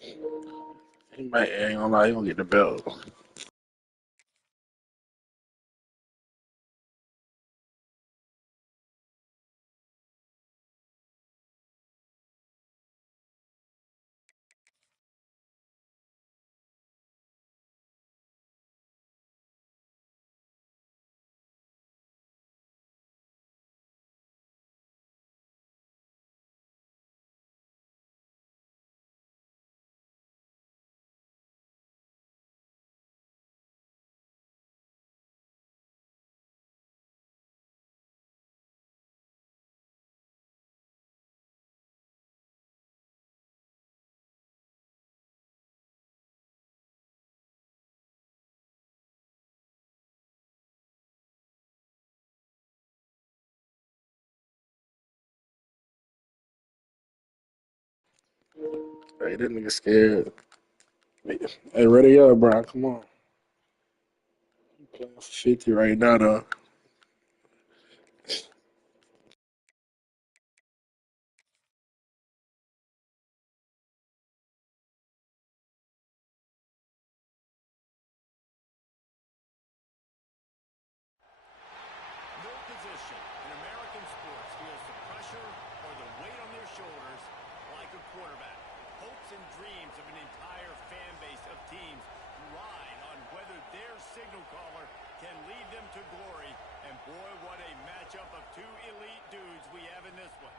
He might ain't gonna lie, he gonna get the belt. Hey, that nigga scared. Hey, ready up, bro. Come on. You playing for 50 right now, though. No position in American sports feels the pressure or the weight on their shoulders like a quarterback. Hopes and dreams of an entire fan base of teams ride on whether their signal caller can lead them to glory. And boy, what a matchup of two elite dudes we have in this one.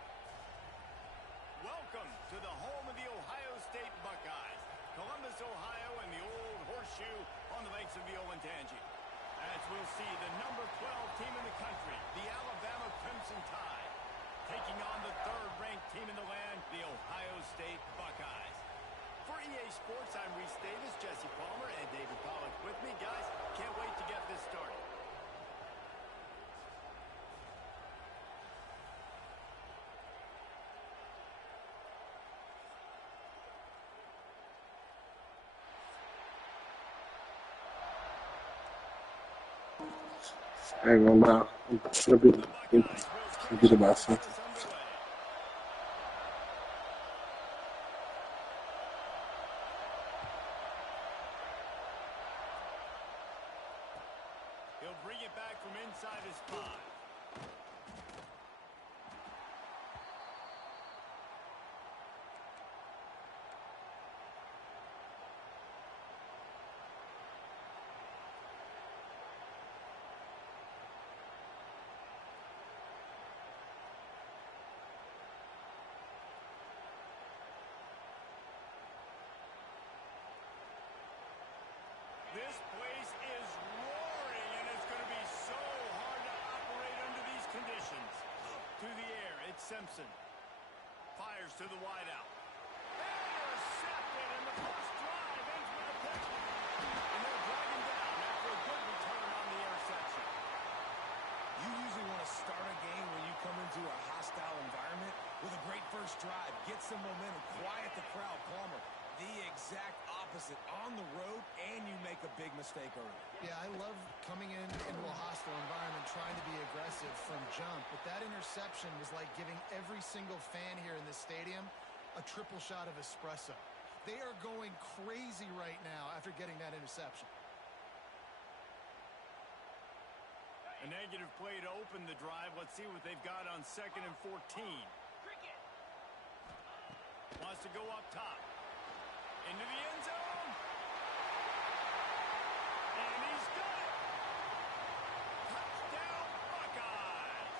Welcome to the home of the Ohio State Buckeyes. Columbus, Ohio, and the old horseshoe on the banks of the Olentangy. As we'll see, the number 12 team in the country, the Alabama Crimson Tide, taking on the third-ranked team in the land, the Ohio State Buckeyes. For EA Sports, I'm Reese Davis, Jesse Palmer, and David Pollack with me. Guys, can't wait to get this started. I ain't gonna lie. The Buckeyes will It'll kick be it off about and get 50. us underway. He'll bring it back from inside his 5. This place is roaring, and it's going to be so hard to operate under these conditions. To the air, it's Simpson. Fires to the wideout. Intercepted, and the first drive ends with a pick. And they'll drag him down after a good return on the interception. You usually want to start a game when you come into a hostile environment with a great first drive. Get some momentum, quiet the crowd. Palmer, the exact opposite. On the road, and you make a big mistake early. Yeah, I love coming into a hostile environment, trying to be aggressive from jump, but that interception was like giving every single fan here in this stadium a triple shot of espresso. They are going crazy right now after getting that interception. A negative play to open the drive. Let's see what they've got on 2nd and 14. Wants to go up top. Into the end zone. And he's got it. Touchdown, Buckeyes.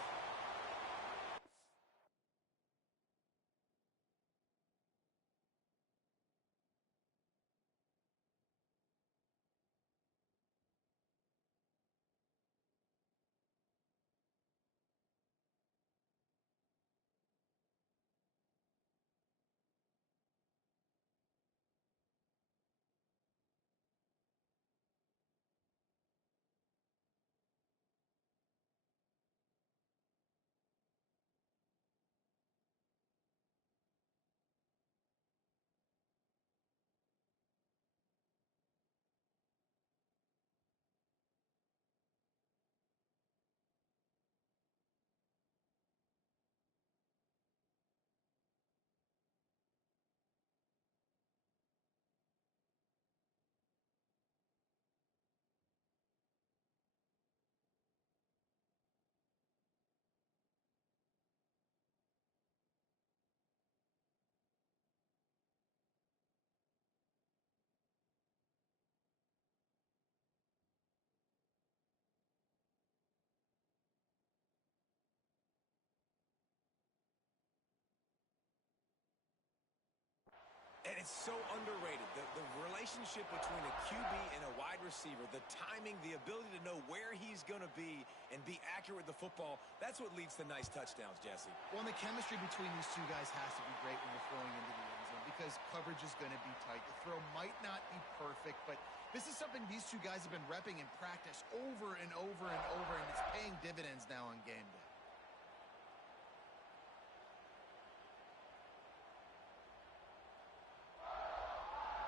And it's so underrated. The relationship between a QB and a wide receiver, the timing, the ability to know where he's going to be and be accurate with the football, that's what leads to nice touchdowns, Jesse. Well, and the chemistry between these two guys has to be great when you're throwing into the end zone because coverage is going to be tight. The throw might not be perfect, but this is something these two guys have been repping in practice over and over and over, and it's paying dividends now on game day.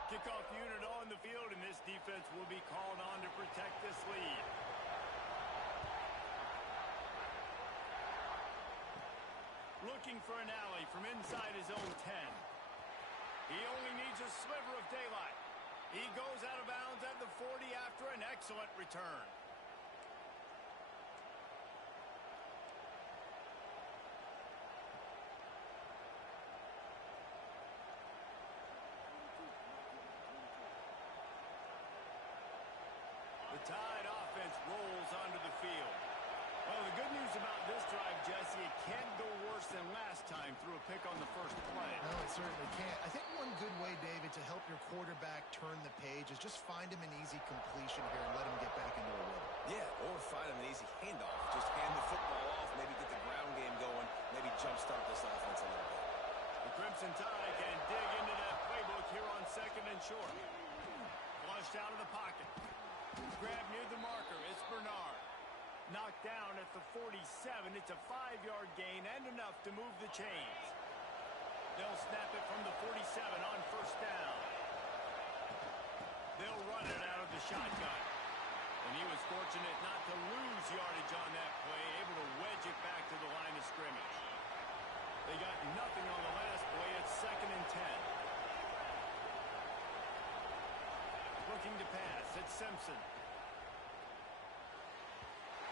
Kickoff unit on the field, and this defense will be called on to protect this lead. Looking for an alley from inside his own 10. He only needs a sliver of daylight. He goes out of bounds at the 40 after an excellent return. The Tide offense rolls onto the field. Well, the good news about this drive, Jesse, it can't go worse than last time through a pick on the first play. No, it certainly can't. I think one good way, David, to help your quarterback turn the page is just find him an easy completion here and let him get back into a rhythm. Yeah, or find him an easy handoff. Just hand the football off, maybe get the ground game going, maybe jumpstart this offense a little bit. The Crimson Tide can dig into that playbook here on second and short. Flushed out of the pocket. Grab near the marker. It's Bernard. Knocked down at the 47. It's a 5-yard gain and enough to move the chains. They'll snap it from the 47 on first down. They'll run it out of the shotgun. And he was fortunate not to lose yardage on that play, able to wedge it back to the line of scrimmage. They got nothing on the last play. It's second and 10. Looking to pass. It's Simpson.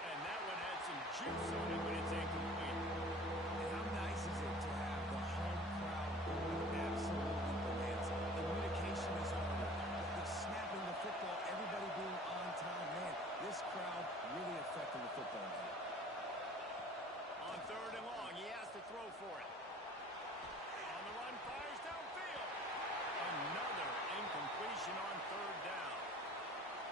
And that one had some juice on it, but it's incomplete. And how nice is it to have the home crowd going absolutely bonanza? Communication is on. The snapping the football, everybody being on time. Man, this crowd really affecting the football game. On third and long, he has to throw for it. On the run, fires downfield. Another incompletion on third down.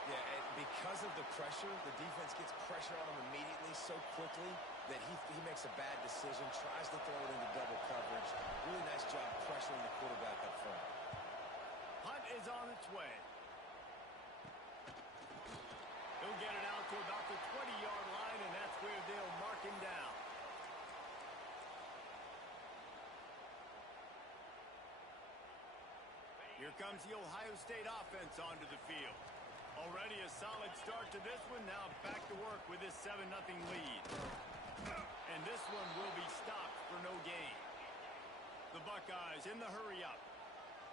Yeah, and because of the pressure, the defense gets pressure on him immediately so quickly that he makes a bad decision, tries to throw it into double coverage. Really nice job pressuring the quarterback up front. Hunt is on its way. He'll get it out to about the 20-yard line, and that's where they'll mark him down. Here comes the Ohio State offense onto the field. Already a solid start to this one. Now back to work with this 7-0 lead. And this one will be stopped for no gain. The Buckeyes in the hurry-up.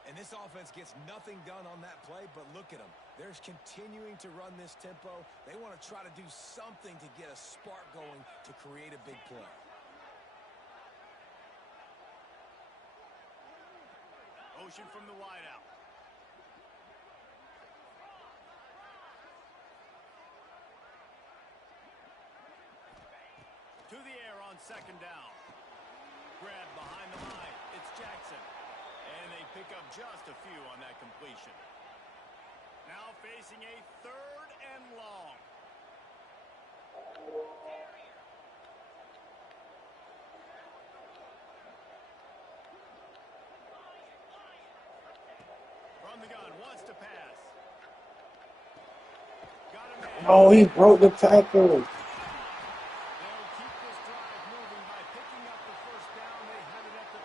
And this offense gets nothing done on that play, but look at them. They're continuing to run this tempo. They want to try to do something to get a spark going to create a big play. Motion from the wideout. To the air on second down. Grab behind the line. It's Jackson. And they pick up just a few on that completion. Now facing a third and long. From the gun, wants to pass. Got a man. Oh, he broke the tackle. They'll keep this drive moving by picking up the first down. They have it at the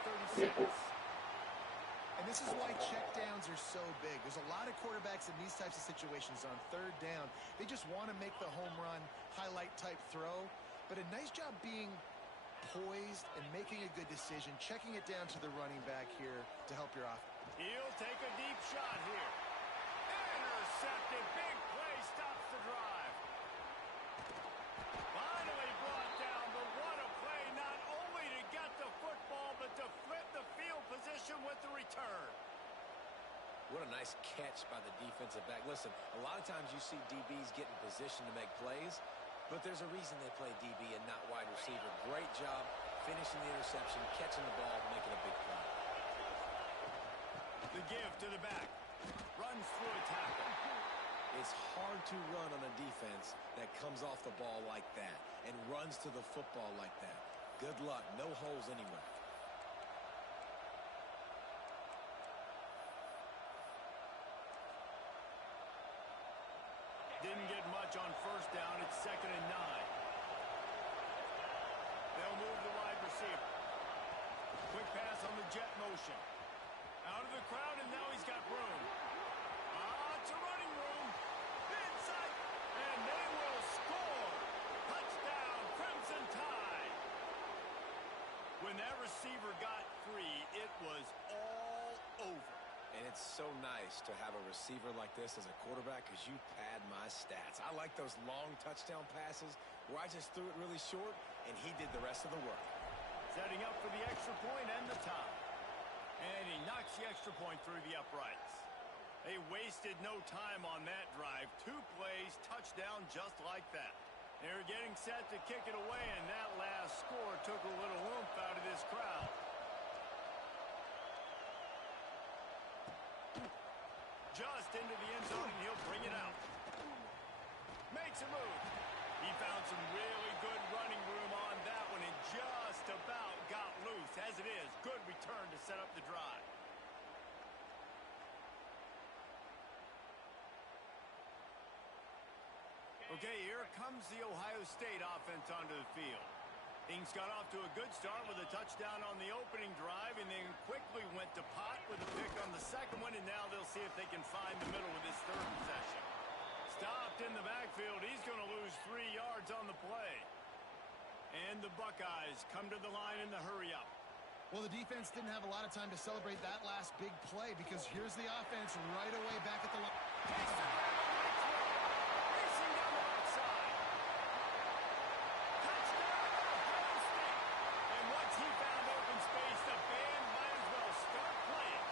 36. And this is why checkdowns are so big. There's a lot of quarterbacks in these types of situations on third down. They just want to make the home run, highlight type throw. But a nice job being poised and making a good decision, checking it down to the running back here to help your offense. He'll take a deep shot here. Intercepted. Big play stops the drive. Finally brought down, but what a play, not only to get the football, but to flip the field position with the return. What a nice catch by the defensive back. Listen, a lot of times you see DBs get in position to make plays, but there's a reason they play DB and not wide receiver. Great job finishing the interception, catching the ball, making a big play. The give to the back. Runs through a tackle. It's hard to run on a defense that comes off the ball like that and runs to the football like that. Good luck. No holes anywhere. Didn't get much on first down. It's 2nd and 9. They'll move the wide receiver. Quick pass on the jet motion. Out of the crowd, and now he's got room. It's a running room. Inside, and they will score. Touchdown, Crimson Tide. When that receiver got free, it was all over. And it's so nice to have a receiver like this as a quarterback because you pad my stats. I like those long touchdown passes where I just threw it really short, and he did the rest of the work. Setting up for the extra point and the tie. And he knocks the extra point through the uprights. They wasted no time on that drive. 2 plays, touchdown just like that. They're getting set to kick it away, and that last score took a little oomph out of this crowd. Just into the end zone, and he'll bring it out. Makes a move. He found some really good running room on that one and just about got loose. As it is, good return to set up the drive. Okay, here comes the Ohio State offense onto the field. Things got off to a good start with a touchdown on the opening drive and then quickly went to pot with a pick on the second one, and now they'll see if they can find the middle with this third possession. Stopped in the backfield. He's going to lose 3 yards on the play. And the Buckeyes come to the line in the hurry-up. Well, the defense didn't have a lot of time to celebrate that last big play because here's the offense right away back at the line. Takes the grab on the throw. Racing down the left side. Touchdown, Ohio State. And once he found open space, the band might as well start playing.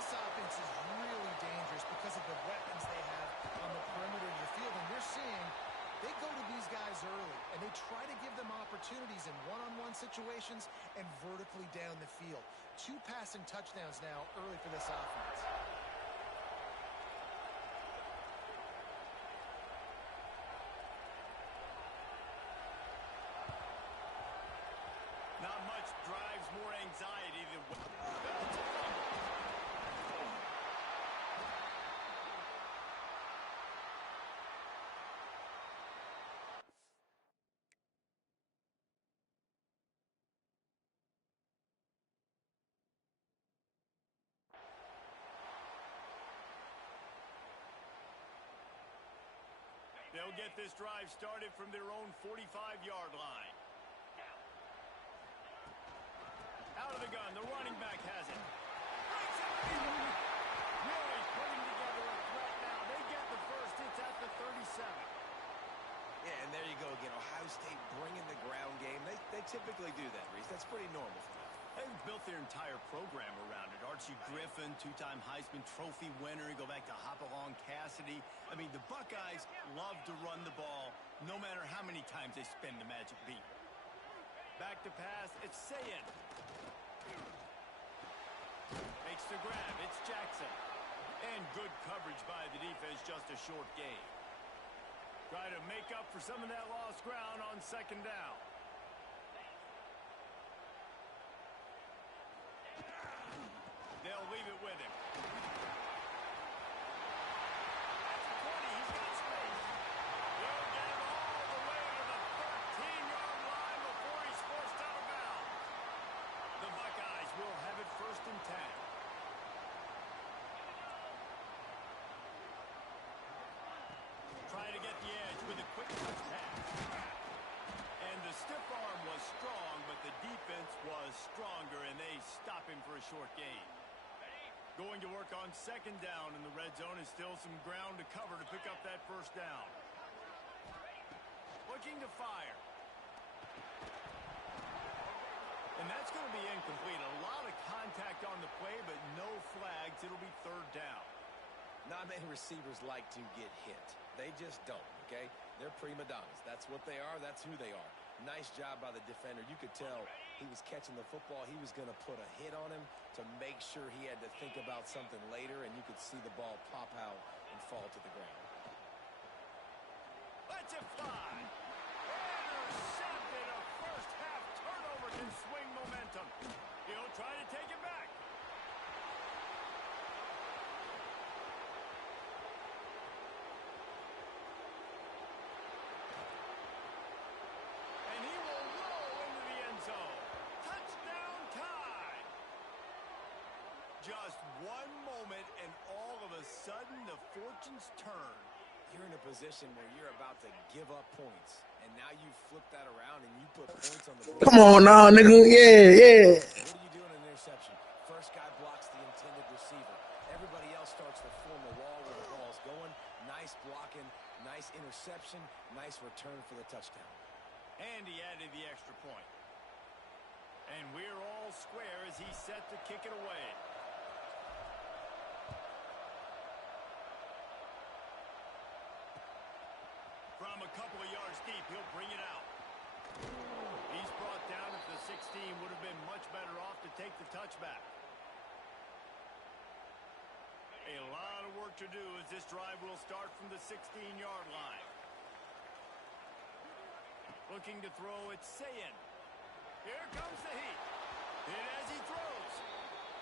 This offense is really dangerous because of the weapons they have on the perimeter of the field. And we're seeing they go to these guys early, and they try to give them opportunities in one-on-one situations and vertically down the field. 2 passing touchdowns now early for this offense. Not much drives more anxiety than... They'll get this drive started from their own 45-yard line. Out of the gun, the running back has it. Breaks it. Really putting together a threat now. They get the first. It's at the 37. Yeah, and there you go again. Ohio State bringing the ground game. They typically do that, Reese. That's pretty normal for them. They've built their entire program around it. Archie Griffin, 2-time Heisman Trophy winner. You go back to Hopalong Cassidy. I mean, the Buckeyes love to run the ball no matter how many times they spin the magic beat. Back to pass. It's Sayin. Makes the grab. It's Jackson. And good coverage by the defense. Just a short gain. Try to make up for some of that lost ground on 2nd down. They'll leave it with him. That's the 20. He's got space. He'll get it all the way to the 13-yard line before he's forced out of bounds. The Buckeyes will have it 1st and 10. Trying to get the edge with a quick touch pass. And the stiff arm was strong, but the defense was stronger, and they stop him for a short gain. Going to work on 2nd down in the red zone, and still some ground to cover to pick up that 1st down. Looking to fire. And that's going to be incomplete. A lot of contact on the play, but no flags. It'll be 3rd down. Not many receivers like to get hit. They just don't, okay? They're prima donnas. That's what they are. That's who they are. Nice job by the defender. You could tell he was catching the football, he was going to put a hit on him to make sure he had to think about something later, and you could see the ball pop out and fall to the ground. Let's it fly. Intercepted. A first half turnover can swing momentum. He'll try to take it back. And he will roll into the end zone. Touchdown tie. Just one moment, and all of a sudden, the fortunes turn. You're in a position where you're about to give up points, and now you flip that around and you put points on the board. Come on now, nigga. Yeah. What do you do in an interception? First guy blocks the intended receiver. Everybody else starts to form a wall where the ball's going. Nice blocking, nice interception, nice return for the touchdown. And he added the extra point. And we're all square as he's set to kick it away. From a couple of yards deep, he'll bring it out. He's brought down at the 16. Would have been much better off to take the touchback. A lot of work to do as this drive will start from the 16-yard line. Looking to throw, it's Sayin. Here comes the heat. And as he throws.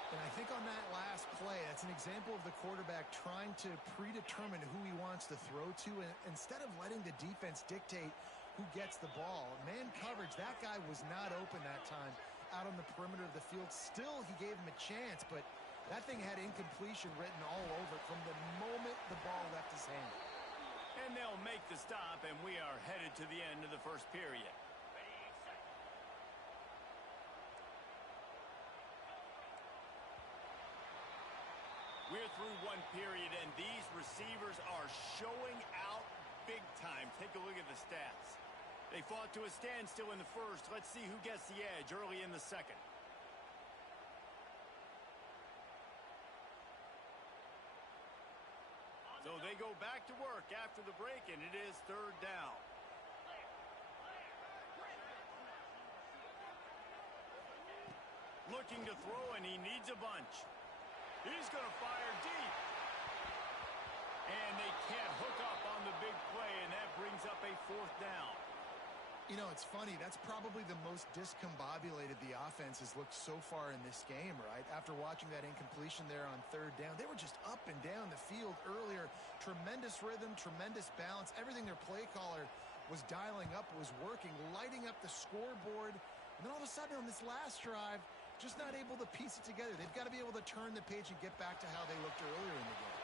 And I think on that last play, that's an example of the quarterback trying to predetermine who he wants to throw to, and instead of letting the defense dictate who gets the ball. Man coverage, that guy was not open that time out on the perimeter of the field. Still, he gave him a chance, but that thing had incompletion written all over it from the moment the ball left his hand. And they'll make the stop, and we are headed to the end of the first period. We're through one period, and these receivers are showing out big time. Take a look at the stats. They fought to a standstill in the first. Let's see who gets the edge early in the second. So they go back to work after the break, and it is third down. Looking to throw, and he needs a bunch. He's going to fire deep. And they can't hook up on the big play, and that brings up a fourth down. You know, it's funny. That's probably the most discombobulated the offense has looked so far in this game, right? After watching that incompletion there on third down, they were just up and down the field earlier. Tremendous rhythm, tremendous balance. Everything their play caller was dialing up was working, lighting up the scoreboard. And then all of a sudden on this last drive, just not able to piece it together. They've got to be able to turn the page and get back to how they looked earlier in the game.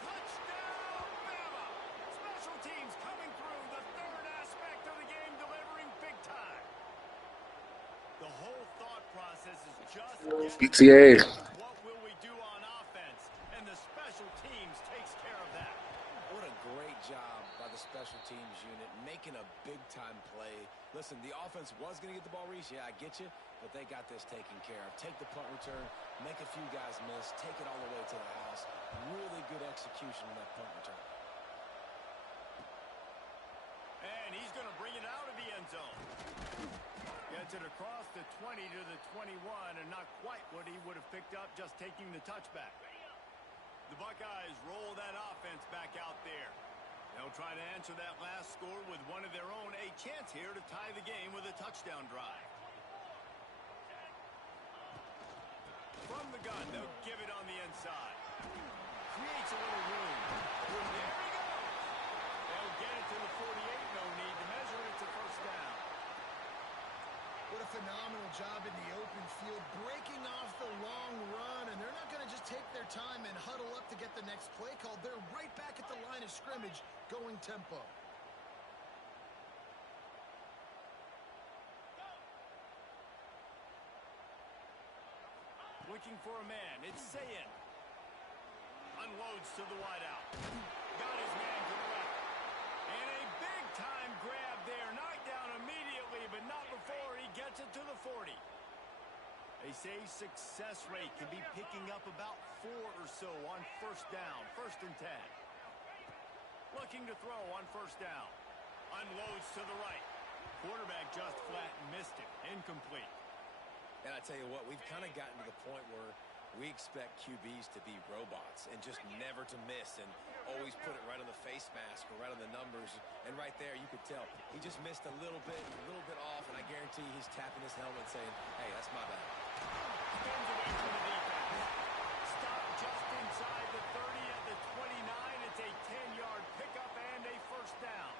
Touchdown, Bama! Special teams coming through, the third aspect of the game, delivering big time. The whole thought process is just PTA. what will we do on offense, and the special teams takes care of that. What a great job by the special teams unit, making a big-time play. Listen, the offense was going to get the ball, Reese. Yeah, I get you, but they got this taken care of. Take the punt return, make a few guys miss, take it all the way to the house. Really good execution on that punt return. And he's going to bring it out of the end zone. Gets it across the 20 to the 21, and not quite what he would have picked up just taking the touchback. The Buckeyes roll that offense back out there. They'll try to answer that last score with one of their own. A chance here to tie the game with a touchdown drive. From the gun, they'll give it on the inside. Creates a little room. There he goes. They'll get it to the 48. No need to measure it. It's a first down. What a phenomenal job in the open field, breaking off the long run, and they're not going to just take their time and huddle up to get the next play called. They're right back at the line of scrimmage, going tempo. Looking for a man. It's Sayin. Unloads to the wideout. Got his man to the left. And a big-time grab there. Knocked down immediately, but not before he gets it to the 40. They say success rate can be picking up about 4 or so on first down. 1st and 10. Looking to throw on first down. Unloads to the right. Quarterback just flat missed it. Incomplete. And I tell you what, we've kind of gotten to the point where we expect QBs to be robots and just never to miss and always put it right on the face mask or right on the numbers. And right there, you could tell he just missed a little bit off, and I guarantee he's tapping his helmet saying, hey, that's my bad. Spins away from the defense. Stop just inside the 30 at the 29. It's a 10-yard pickup and a first down.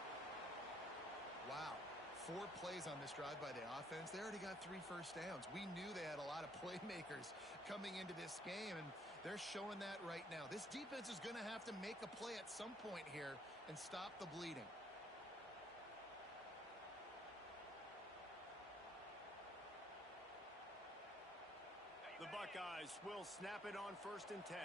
Wow. 4 plays on this drive by the offense. They already got 3 first downs. We knew they had a lot of playmakers coming into this game, and they're showing that right now. This defense is going to have to make a play at some point here and stop the bleeding. The Buckeyes will snap it on 1st and 10.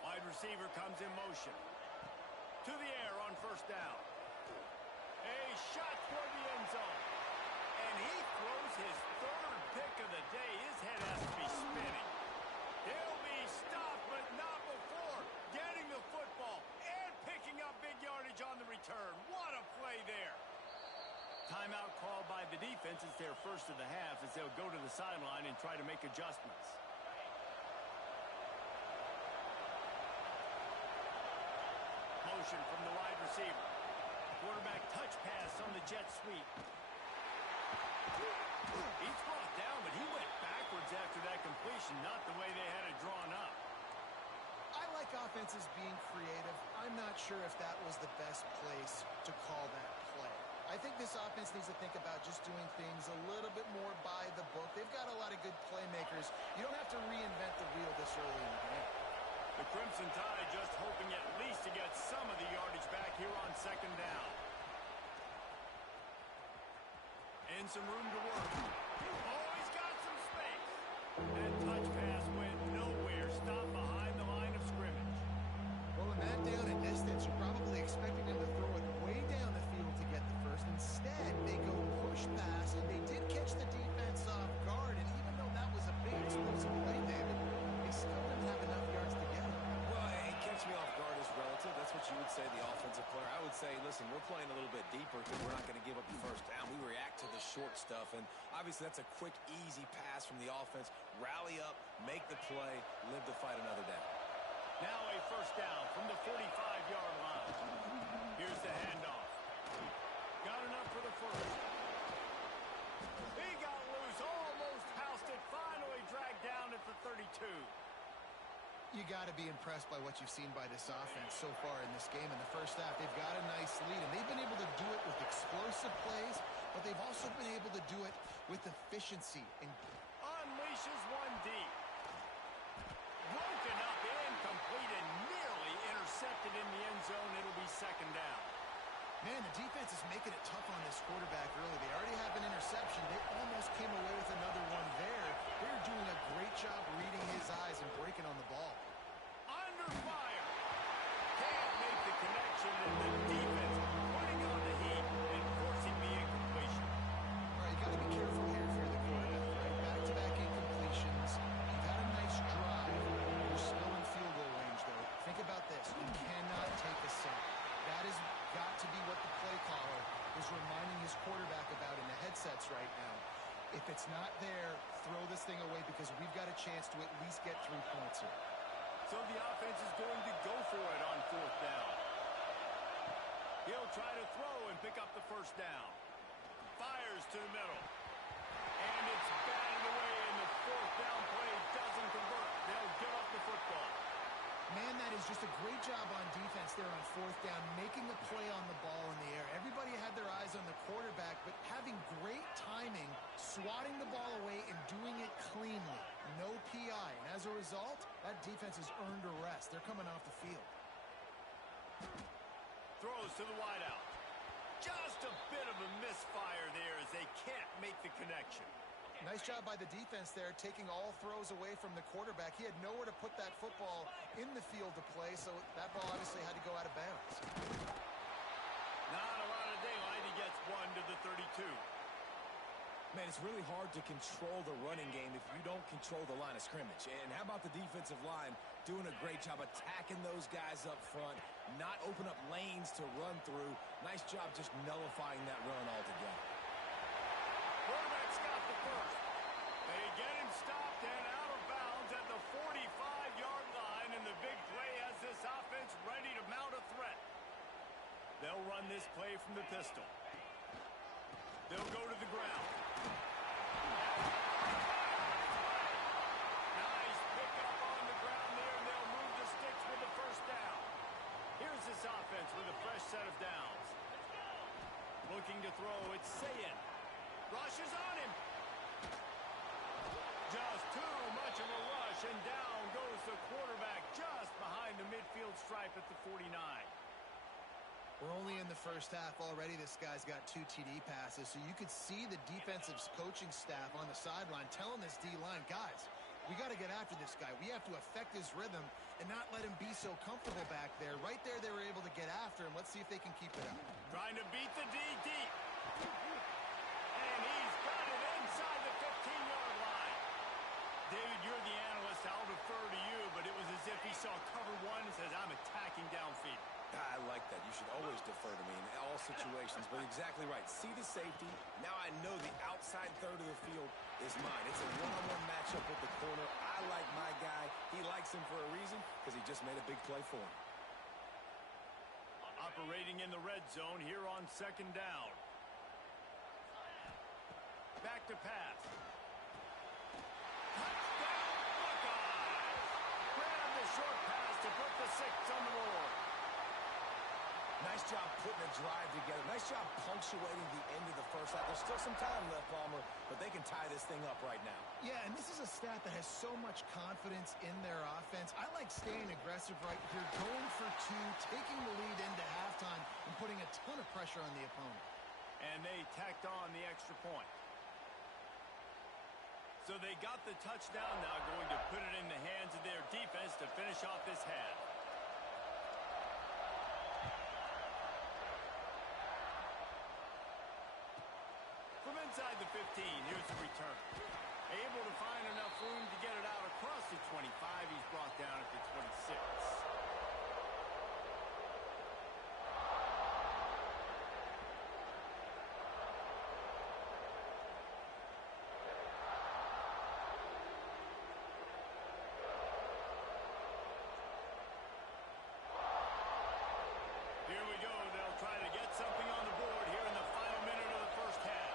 Wide receiver comes in motion. To the air on 1st down. A shot toward the end zone. And he throws his 3rd pick of the day. His head has to be spinning. He'll be stopped, but not before getting the football and picking up big yardage on the return. What a play there. Timeout called by the defense. It's their first of the half as they'll go to the sideline and try to make adjustments. Motion from the wide receiver. Quarterback touch pass on the jet sweep. He's brought down, but he went backwards after that completion, not the way they had it drawn up. I like offenses being creative. I'm not sure if that was the best place to call that play. I think this offense needs to think about just doing things a little bit more by the book. They've got a lot of good playmakers. You don't have to reinvent the wheel this early in the game. The Crimson Tide just hoping at least to get some of the yardage back here on 2nd down. And some room to work. Oh, he's got some space. That touch pass went nowhere. Stopped behind the line of scrimmage. Well, in that down and distance, you're probably expecting them to throw it way down the field to get the first. Instead, they go push pass, and they did catch the defense off guard. And even though that was a big explosive play, David, they still didn't have enough yards to get it. Well, hey, catch me off guard is relative. That's what you would say, the offensive player. I would say, listen, we're playing a little bit deeper because we're not going to give up the first down. We react to the short stuff, and obviously that's a quick, easy pass from the offense. Rally up, make the play, live to fight another down. Now a first down from the 45-yard line. Here's the handoff. Got enough for the first. He got loose, almost housed it, finally dragged down at the 32. You got to be impressed by what you've seen by this offense so far in this game. In the first half, they've got a nice lead, and they've been able to do it with explosive plays, but they've also been able to do it with efficiency. And unleashes one deep. Broken up, incomplete, and nearly intercepted in the end zone. It'll be 2nd down. man, the defense is making it tough on this quarterback early. They already have an interception. They almost came away with another one there. They're doing a great job reading his eyes and breaking on the ball. Under fire. Can't make the connection, and the defense putting on the heat and forcing the incompletion. All right, you got to be careful here if you're the quarterback, right? Back-to-back incompletions. You've had a nice drive. You're still in field goal range, though. Think about this. You cannot take a sack. That has got to be what the play caller is reminding his quarterback about in the headsets right now. If it's not there, throw this thing away because we've got a chance to at least get 3 points here. So the offense is going to go for it on 4th down. He'll try to throw and pick up the first down. Fires to the middle. And it's batted away, and the 4th down play doesn't convert. They'll give up the football. Man, that is just a great job on defense there on 4th down, making a play on the ball in the air. Everybody had their eyes on the quarterback, but having great timing, swatting the ball away, and doing it cleanly. No PI. And as a result, that defense has earned a rest. They're coming off the field. Throws to the wideout. Just a bit of a misfire there as they can't make the connection. Nice job by the defense there, taking all throws away from the quarterback. He had nowhere to put that football in the field to play, so that ball obviously had to go out of bounds. Not a lot of daylight. He gets one to the 32. Man, it's really hard to control the running game if you don't control the line of scrimmage. And how about the defensive line doing a great job attacking those guys up front, not open up lanes to run through. Nice job just nullifying that run altogether. Quarterback's got the first. They get him stopped and out of bounds at the 45-yard line, and the big play has this offense ready to mount a threat. They'll run this play from the pistol. They'll go to the ground. Nice pickup on the ground there, and they'll move the sticks with the first down. Here's this offense with a fresh set of downs. Looking to throw, it's Sayin. Rushes on him. Just too much of a rush, and down goes the quarterback just behind the midfield stripe at the 49. We're only in the first half already. This guy's got 2 TD passes, so you could see the defensive coaching staff on the sideline telling this D-line, guys, we got to get after this guy. We have to affect his rhythm and not let him be so comfortable back there. Right there, they were able to get after him. Let's see if they can keep it up. Trying to beat the D deep. And he's got it inside the 15-yard line. David, you're the analyst. I'll defer to you, but it was as if he saw cover one and says, I'm attacking downfield. I like that. You should always defer to me in all situations, but exactly right. See the safety. Now I know the outside third of the field is mine. It's a one-on-one matchup with the corner. I like my guy. He likes him for a reason because he just made a big play for him. Operating in the red zone here on second down. Back to pass. Touchdown, Buckeyes! Grab the short pass to put the 6 on the board. Nice job putting a drive together. Nice job punctuating the end of the first half. There's still some time left, Palmer, but they can tie this thing up right now. Yeah, and this is a staff that has so much confidence in their offense. I like staying aggressive right here, going for 2, taking the lead into halftime, and putting a ton of pressure on the opponent. And they tacked on the extra point. So they got the touchdown, now going to put it in the hands of their defense to finish off this half. From inside the 15, here's the return. Able to find enough room to get it out across the 25. He's brought down at the 26. Here we go. They'll try to get something on the board here in the final minute of the first half.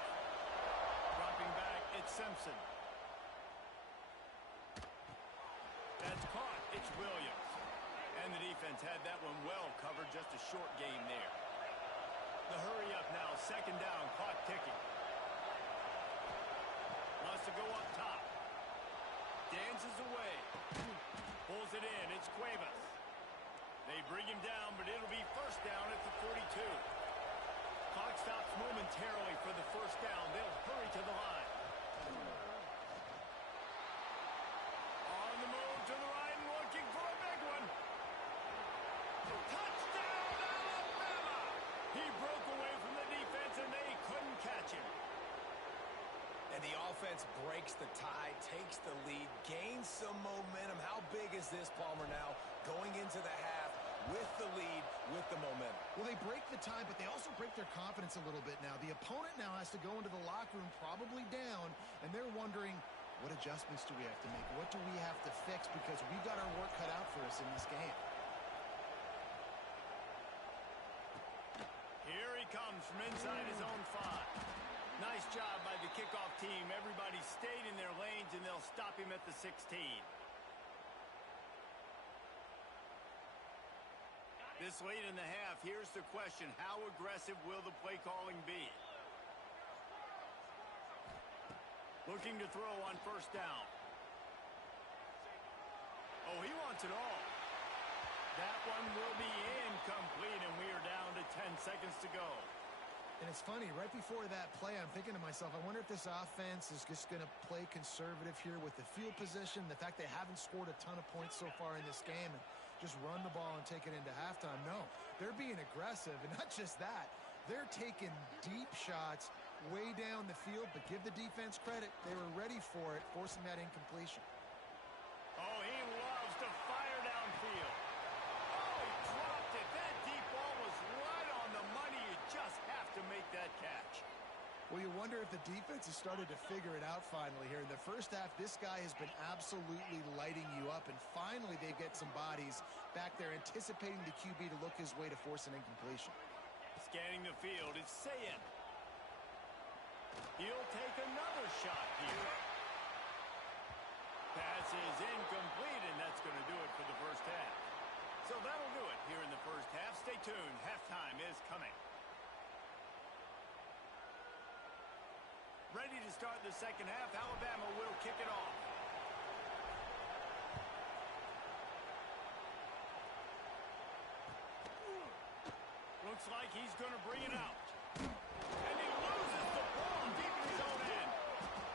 Dropping back, it's Simpson. That's caught. It's Williams. And the defense had that one well covered. Just a short game there. The hurry up now. Second down. Clock ticking. Wants to go up top. Dances away. Pulls it in. It's Cuevas. They bring him down, but it'll be first down at the 42. Clock stops momentarily for the first down. They'll hurry to the line. On the move to the right and looking for a big one. Touchdown, Alabama! He broke away from the defense, and they couldn't catch him. And the offense breaks the tie, takes the lead, gains some momentum. How big is this, Palmer, now? Going into the half with the lead, with the momentum. Well, they break the tie, but they also break their confidence a little bit now. The opponent now has to go into the locker room probably down, and they're wondering, what adjustments do we have to make? What do we have to fix? Because we got our work cut out for us in this game. Here he comes from inside his own 5. Nice job by the kickoff team. Everybody stayed in their lanes, and they'll stop him at the 16. This late in the half, here's the question. How aggressive will the play calling be? Looking to throw on first down. Oh, he wants it all. That one will be incomplete, and we are down to 10 seconds to go. And it's funny, right before that play, I'm thinking to myself, I wonder if this offense is just going to play conservative here with the field position, the fact they haven't scored a ton of points so far in this game, and just run the ball and take it into halftime. No, they're being aggressive, and not just that. They're taking deep shots way down the field, but give the defense credit. They were ready for it, forcing that incompletion. Oh, he loves to fire downfield. Oh, he dropped it. That deep ball was right on the money. You just have to make that catch. Well, you wonder if the defense has started to figure it out finally here. In the first half, this guy has been absolutely lighting you up, and finally they get some bodies back there anticipating the QB to look his way to force an incompletion. Scanning the field, it's Sayin. He'll take another shot here. Pass is incomplete, and that's going to do it for the first half. So that'll do it here in the first half. Stay tuned. Halftime is coming. Ready to start the second half. Alabama will kick it off. Looks like he's going to bring it out. And he loses the ball deep in his own end.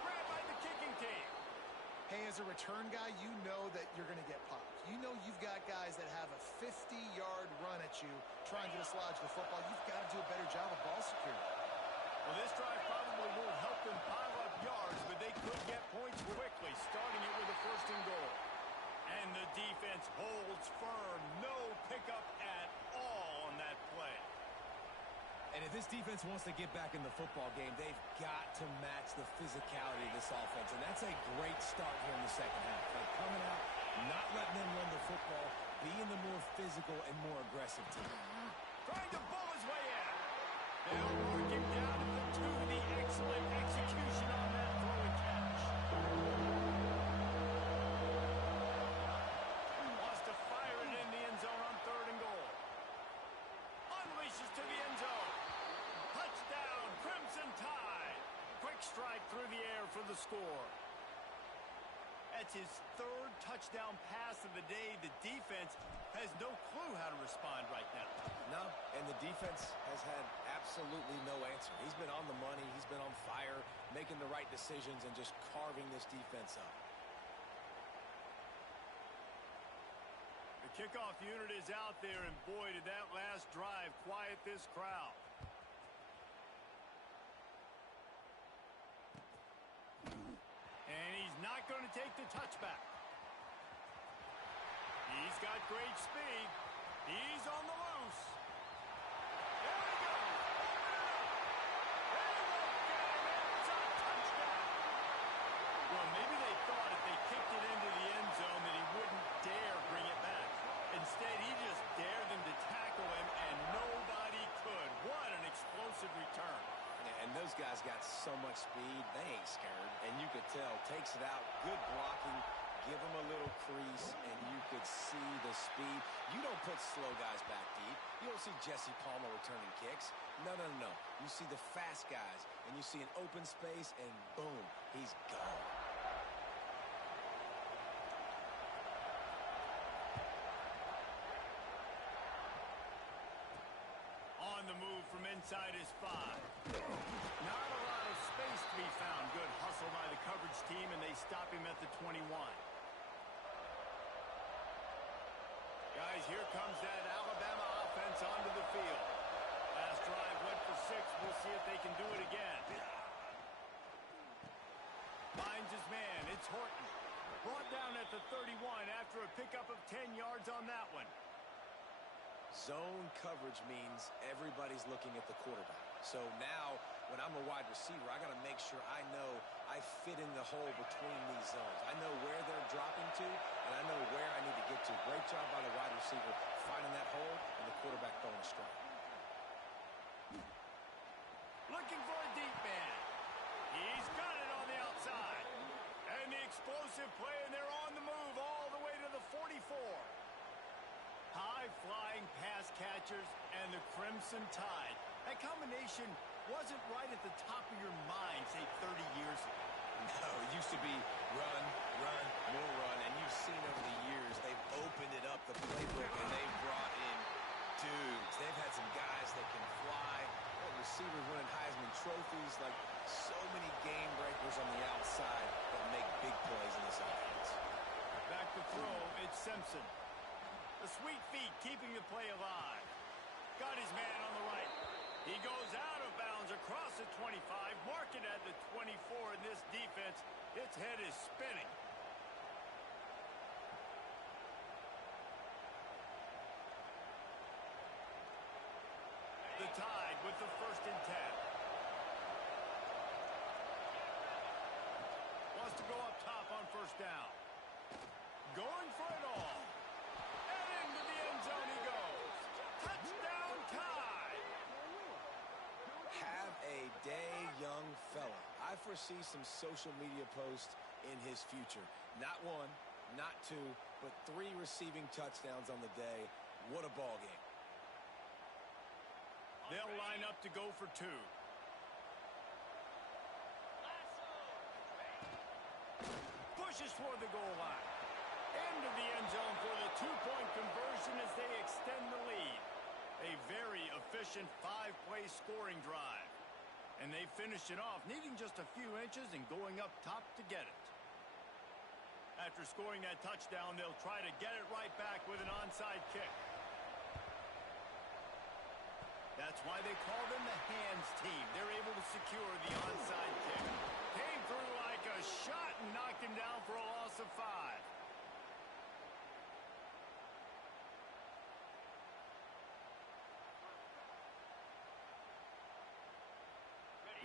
Grabbed by the kicking team. Hey, as a return guy, you know that you're going to get popped. You know you've got guys that have a 50-yard run at you trying to dislodge the football. You've got to do a better job of ball security. Well, this drive probably won't help them pile up yards, but they could get points quickly, starting it with a 1st and goal. And the defense holds firm. No pickup at all on that play. And if this defense wants to get back in the football game, they've got to match the physicality of this offense. And that's a great start here in the second half. Like coming out, not letting them run the football, being the more physical and more aggressive team. Trying to bull his way in. They'll mark him down to the excellent execution on that throw and catch. Wants to fire it in the end zone on 3rd and goal. Unleashes to the end zone. Touchdown, Crimson Tide. Quick strike through the air for the score. That's his 3rd touchdown pass of the day. The defense has no clue how to respond right now. No, and the defense has had absolutely no answer. He's been on the money. He's been on fire, making the right decisions and just carving this defense up. The kickoff unit is out there, and boy, did that last drive quiet this crowd. And he's not going to take the touchback. He's got great speed. He's on the loose. There he goes. They won't get him. It's a touchdown. Well, maybe they thought if they kicked it into the end zone that he wouldn't dare bring it back. Instead, he just dared them to tackle him, and nobody could. What an explosive return. And those guys got so much speed, they ain't scared. And you could tell, takes it out, good blocking, give them a little crease, and you could see the speed. You don't put slow guys back deep. You don't see Jesse Palmer returning kicks. No, no, no. You see the fast guys, and you see an open space, and boom, he's gone. On the move from inside his 5. Not a lot of space to be found. Good hustle by the coverage team, and they stop him at the 21. Guys, here comes that Alabama offense onto the field. Last drive went for 6. We'll see if they can do it again. Finds his man. It's Horton. Brought down at the 31 after a pickup of 10 yards on that one. Zone coverage means everybody's looking at the quarterback. So now, when I'm a wide receiver, I got to make sure I know I fit in the hole between these zones. I know where they're dropping to, and I know where I need to get to. Great job by the wide receiver finding that hole, and the quarterback throwing a strike. Looking for a deep man. He's got it on the outside. And the explosive play, and they're on the move all the way to the 44. High-flying pass catchers and the Crimson Tide. That combination wasn't right at the top of your mind, say, 30 years ago. No, it used to be run, run, more run. And you've seen over the years, they've opened it up, the playbook, and they've brought in dudes. They've had some guys that can fly. Receivers winning Heisman trophies. Like, so many game breakers on the outside that make big plays in this offense. Back to throw, it's Simpson. The sweet feet keeping the play alive. Got his man on the right. He goes out of bounds across the 25, marking at the 24 in this defense. Its head is spinning. The Tide with the 1st and 10. Wants to go up top on 1st down. Going for it all. And into the end zone he goes. Touchdown Tide. Have a day, young fella. I foresee some social media posts in his future. Not 1, not 2, but 3 receiving touchdowns on the day. What a ball game. They'll line up to go for 2. Pushes for the goal line. Into the end zone for the 2-point conversion as they extend the lead. A very efficient 5-play scoring drive. And they finished it off, needing just a few inches and going up top to get it. After scoring that touchdown, they'll try to get it right back with an onside kick. That's why they call them the hands team. They're able to secure the onside kick. Came through like a shot and knocked him down for a loss of 5.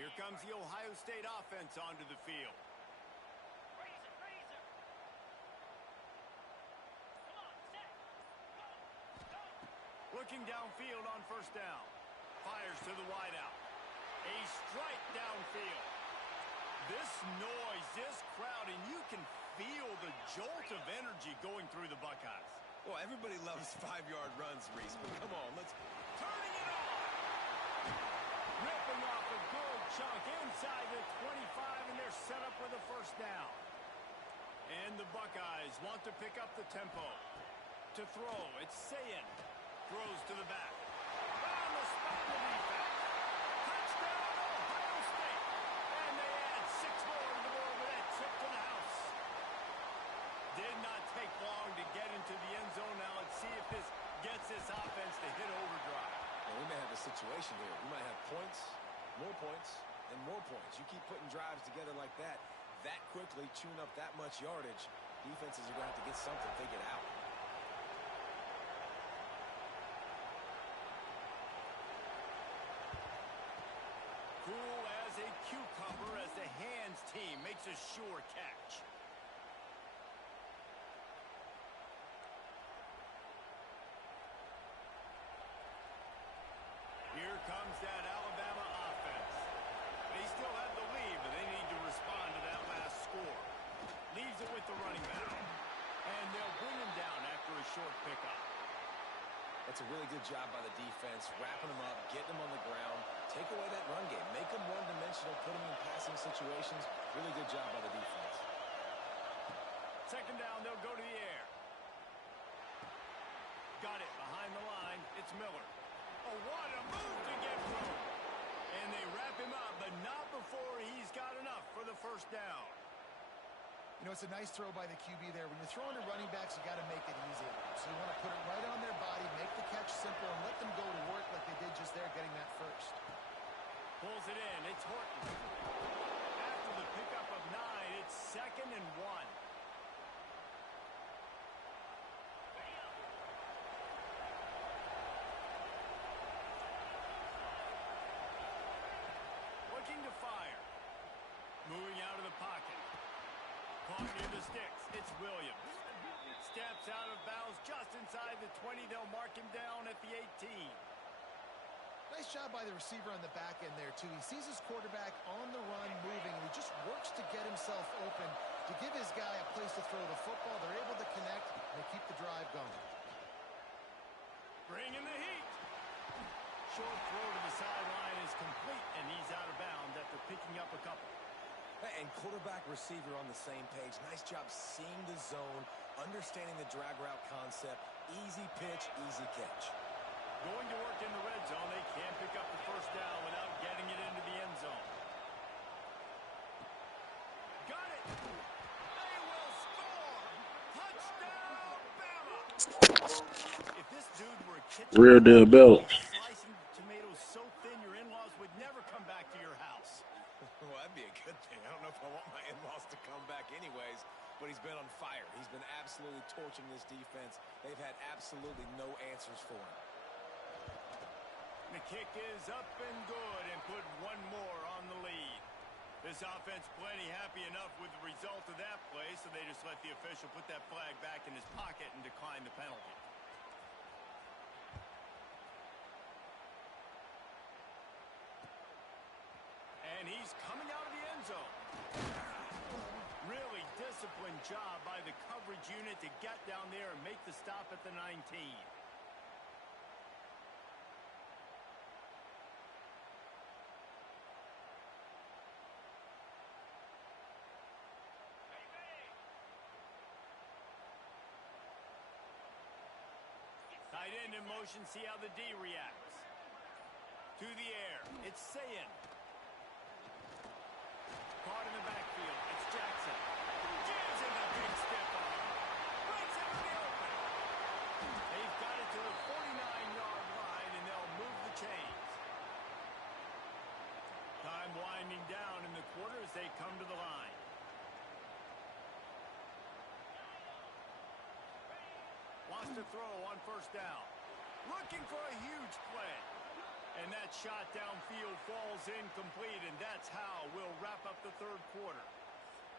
Here comes the Ohio State offense onto the field. Looking downfield on 1st down. Fires to the wideout. A strike downfield. This noise, this crowd, and you can feel the jolt of energy going through the Buckeyes. Well, everybody loves 5-yard runs, Reese, but come on, let's... Turning it on! Ripping off a good chunk inside the 25, and they're set up with a 1st down. And the Buckeyes want to pick up the tempo. To throw, it's Sayin. Throws to the back. On the spot of the defense. Touchdown, Ohio State. And they add 6 more to the board with that trip to the house. Did not take long to get into the end zone. Now let's see if this gets this offense to hit overdrive. Well, we may have a situation here. We might have points, and more points. You keep putting drives together like that quickly, chewing up that much yardage, defenses are going to have to get something if they get out. Cool as a cucumber as the hands team makes a sure catch. Here comes that Alabama offense. They still have the lead, but they need to respond to that last score. Leaves it with the running back. And they'll bring him down after a short pickup. That's a really good job by the defense, wrapping them up, getting them on the ground, take away that run game, make them one-dimensional, put them in passing situations. Really good job by the defense. 2nd down, they'll go to the air. Got it behind the line. It's Miller. Oh, what a move to get through. And they wrap him up, but not before he's got enough for the 1st down. You know, it's a nice throw by the QB there. When you're throwing to running backs, you got to make it easy. So you want to put it right on their body, make the catch simple, and let them go to work like they did just there, getting that 1st. Pulls it in. It's Horton. After the pickup of 9, it's 2nd and 1. Looking to fire. Moving out of the pocket. Caught near the sticks. It's Williams. Steps out of bounds just inside the 20. They'll mark him down at the 18. Nice job by the receiver on the back end there, too. He sees his quarterback on the run moving, and he just works to get himself open to give his guy a place to throw the football. They're able to connect, and they keep the drive going. Bringing the heat. Short throw to the sideline is complete, and he's out of bounds after picking up a couple. And quarterback receiver on the same page. Nice job seeing the zone, understanding the drag route concept. Easy pitch, easy catch. Going to work in the red zone. They can't pick up the 1st down without getting it into the end zone. Got it. They will score. Touchdown, Bama. If this dude were a kitchen Real deal, Bill. slicing tomatoes so thin you're for him. The kick is up and good and put one more on the lead. This offense plenty happy enough with the result of that play, so they just let the official put that flag back in his pocket and decline the penalty. And he's coming out of the end zone. Really disciplined job by the coverage unit to get down there and make the stop at the 19. Tight end in motion, see how the D reacts. To the air, it's Sayin. Caught in the backfield, it's Jackson. Gives him a big step on. Breaks it in the open. They've got it to the 49-yard line, and they'll move the chains. Time winding down in the quarter as they come to the line. Wants to throw on first down. Looking for a huge play. And that shot downfield falls incomplete, and that's how we'll wrap up the third quarter.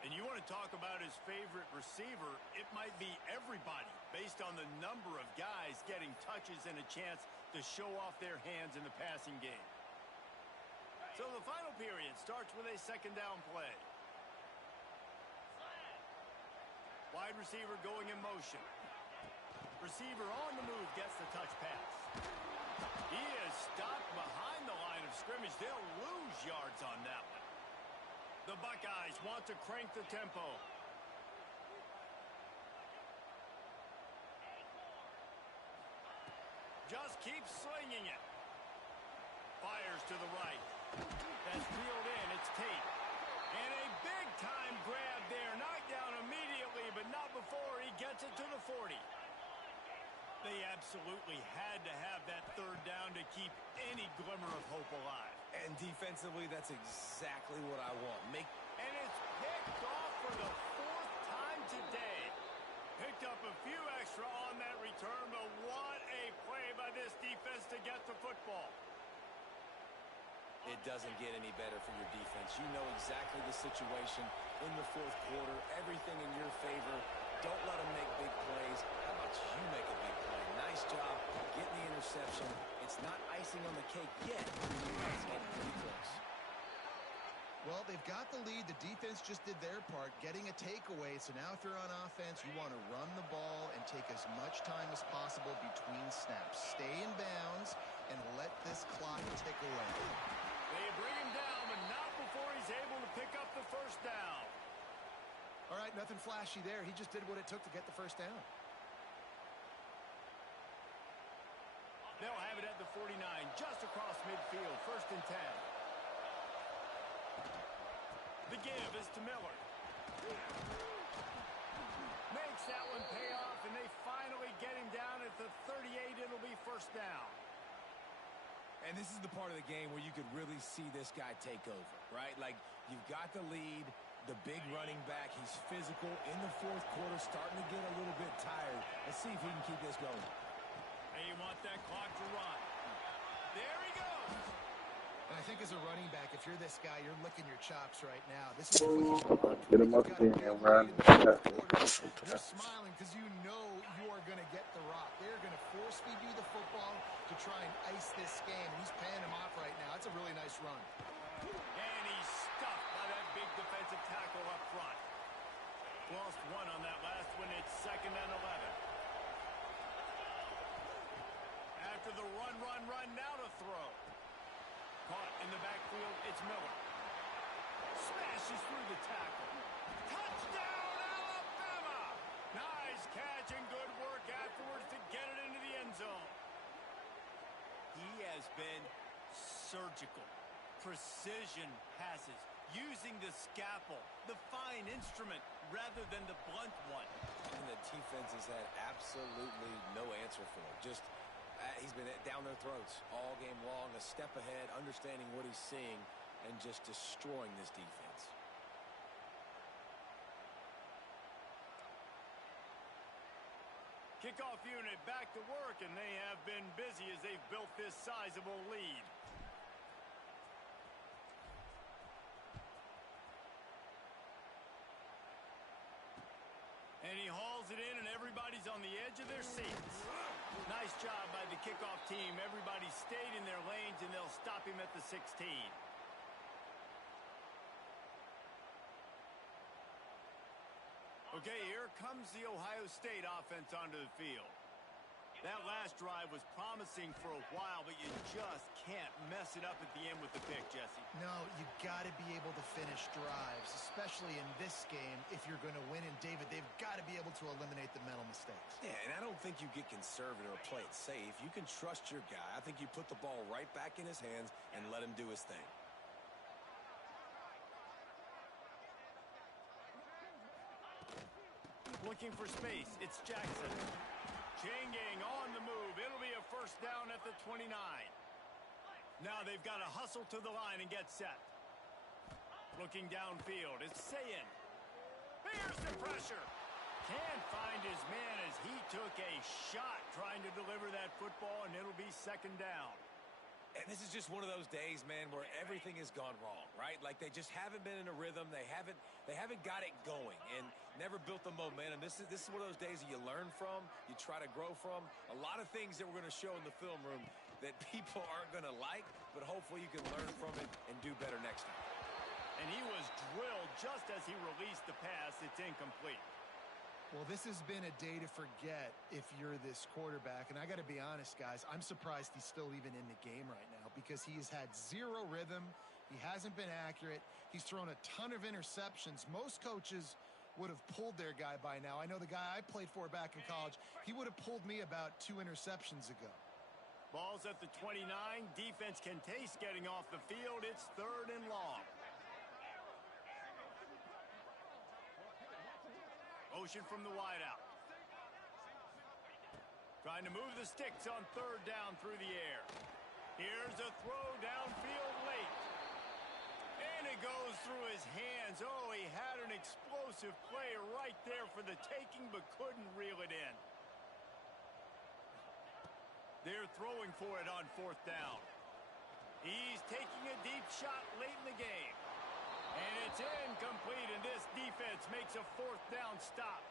And you want to talk about his favorite receiver, it might be everybody based on the number of guys getting touches and a chance to show off their hands in the passing game. So the final period starts with a second down play. Wide receiver going in motion. Receiver on the move gets the touch pass. He is stopped behind the line of scrimmage. They'll lose yards on that one. The Buckeyes want to crank the tempo. Just keeps slinging it. Fires to the right. That's peeled in. It's Tate. And a big-time grab there. Knocked down immediately, but not before he gets it to the 40. They absolutely had to have that third down to keep any glimmer of hope alive. And defensively, that's exactly what I want. And it's picked off for the fourth time today. Picked up a few extra on that return, but what a play by this defense to get the football. It doesn't get any better for your defense. You know exactly the situation in the fourth quarter. Everything in your favor. Don't let them make big plays. How about you make a big play? Nice job getting the interception. It's not icing on the cake yet. It's getting pretty close. Well, they've got the lead. The defense just did their part, getting a takeaway. So now if you're on offense, you want to run the ball and take as much time as possible between snaps. Stay in bounds and let this clock tick away. They bring him down, but not before he's able to pick up the first down. All right, nothing flashy there. He just did what it took to get the first down. They'll have it at the 49, just across midfield, 1st and 10. The give is to Miller. Makes that one pay off, and they finally get him down at the 38. It'll be first down. And this is the part of the game where you could really see this guy take over, right? Like, you've got the lead, the big running back. He's physical in the fourth quarter, starting to get a little bit tired. Let's see if he can keep this going. Hey, you want that clock to run. There he goes. And I think as a running back, if you're this guy, you're licking your chops right now. This is what you want. Get him up there, man. You're smiling because you know you are going to get the rock. They're going to force feed you the football to try and ice this game. And he's paying him off right now. That's a really nice run. And he's stuffed by that big defensive tackle up front. Lost one on that last one. It's 2nd and 11. After the run, now to throw. Caught in the backfield, it's Miller. Smashes through the tackle. Touchdown, Alabama! Nice catch and good work afterwards to get it into the end zone. He has been surgical. Precision passes. Using the scalpel, the fine instrument, rather than the blunt one. And the defense has had absolutely no answer for him. Just, he's been down their throats all game long, a step ahead, understanding what he's seeing, and just destroying this defense. Kickoff unit back to work, and they have been busy as they've built this sizable lead. And he hauls it in, and everybody's on the edge of their seats. Nice job by the kickoff team. Everybody stayed in their lanes, and they'll stop him at the 16. Okay, here comes the Ohio State offense onto the field. That last drive was promising for a while, but you just can't mess it up at the end with the pick, Jesse. No, you got to be able to finish drives, especially in this game if you're going to win. And, David, they've got to be able to eliminate the mental mistakes. Yeah, and I don't think you get conservative or play it safe. You can trust your guy. I think you put the ball right back in his hands and let him do his thing. Looking for space, it's Jackson. Changing on the move. It'll be a first down at the 29. Now they've got to hustle to the line and get set. Looking downfield, it's Sayin. Here's the pressure. Can't find his man as he took a shot trying to deliver that football, and it'll be second down. And this is just one of those days, man, where everything has gone wrong, right? Like they just haven't been in a rhythm. They haven't got it going and never built the momentum. This is one of those days that you learn from, you try to grow from. A lot of things that we're going to show in the film room that people aren't going to like, but hopefully you can learn from it and do better next time. And he was drilled just as he released the pass. It's incomplete. Well, this has been a day to forget if you're this quarterback. And I got to be honest, guys, I'm surprised he's still even in the game right now because he has had zero rhythm. He hasn't been accurate. He's thrown a ton of interceptions. Most coaches would have pulled their guy by now. I know the guy I played for back in college, he would have pulled me about 2 interceptions ago. Ball's at the 29. Defense can taste getting off the field. It's 3rd and long. Motion from the wideout. Trying to move the sticks on 3rd down through the air. Here's a throw downfield late. And it goes through his hands. Oh, he had an explosive play right there for the taking, but couldn't reel it in. They're throwing for it on 4th down. He's taking a deep shot late in the game. And it's incomplete, and this defense makes a 4th down stop.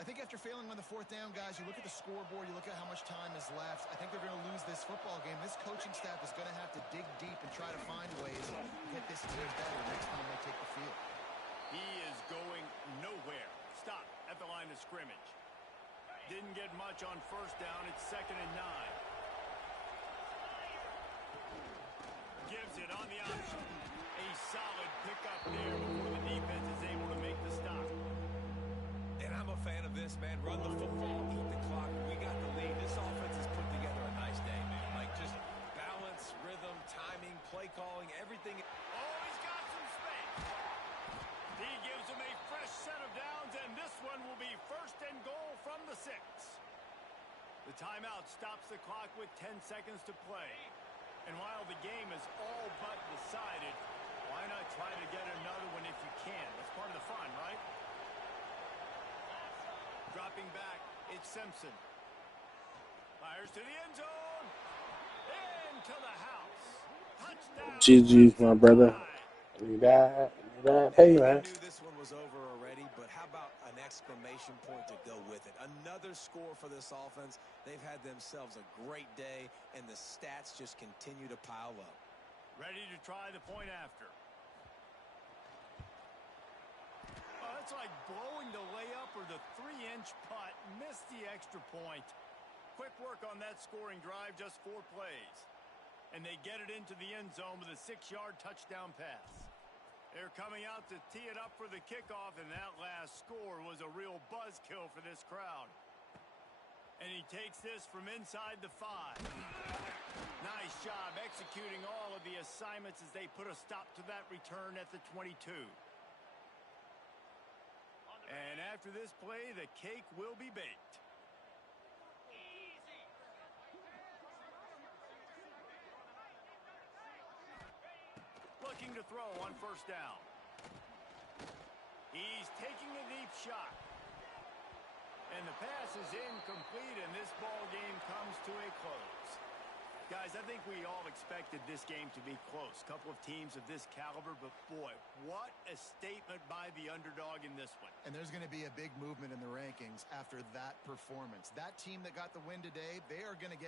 I think after failing on the 4th down, guys, you look at the scoreboard, you look at how much time is left. I think they're going to lose this football game. This coaching staff is going to have to dig deep and try to find ways to get this team better next time they take the field. He is going nowhere. Stop at the line of scrimmage. Didn't get much on 1st down. It's 2nd and 9. Gives it on the option. A solid pickup there before the defense is able to make the stop. And I'm a fan of this, man. Run the football, keep the clock. We got the lead. This offense has put together a nice day, man. Like just balance, rhythm, timing, play calling, everything. Oh, he's got some space. He gives him a fresh set of downs, and this one will be 1st and goal from the 6. The timeout stops the clock with 10 seconds to play. And while the game is all but decided, why not try to get another one if you can? That's part of the fun, right? Dropping back, it's Simpson. Fires to the end zone. Into the house. Touchdown. GG's, my brother. You died. Hey, man. I knew this one was over already, but how about an exclamation point to go with it? Another score for this offense. They've had themselves a great day, and the stats just continue to pile up. Ready to try the point after. Oh, that's like blowing the layup or the 3-inch putt. Missed the extra point. Quick work on that scoring drive, just 4 plays. And they get it into the end zone with a 6-yard touchdown pass. They're coming out to tee it up for the kickoff, and that last score was a real buzzkill for this crowd. And he takes this from inside the 5. Nice job executing all of the assignments as they put a stop to that return at the 22. And after this play, the cake will be baked. Looking to throw on 1st down. He's taking a deep shot. And the pass is incomplete, and this ball game comes to a close. Guys, I think we all expected this game to be close. Couple of teams of this caliber, but boy, what a statement by the underdog in this one. And there's going to be a big movement in the rankings after that performance. That team that got the win today, they are going to get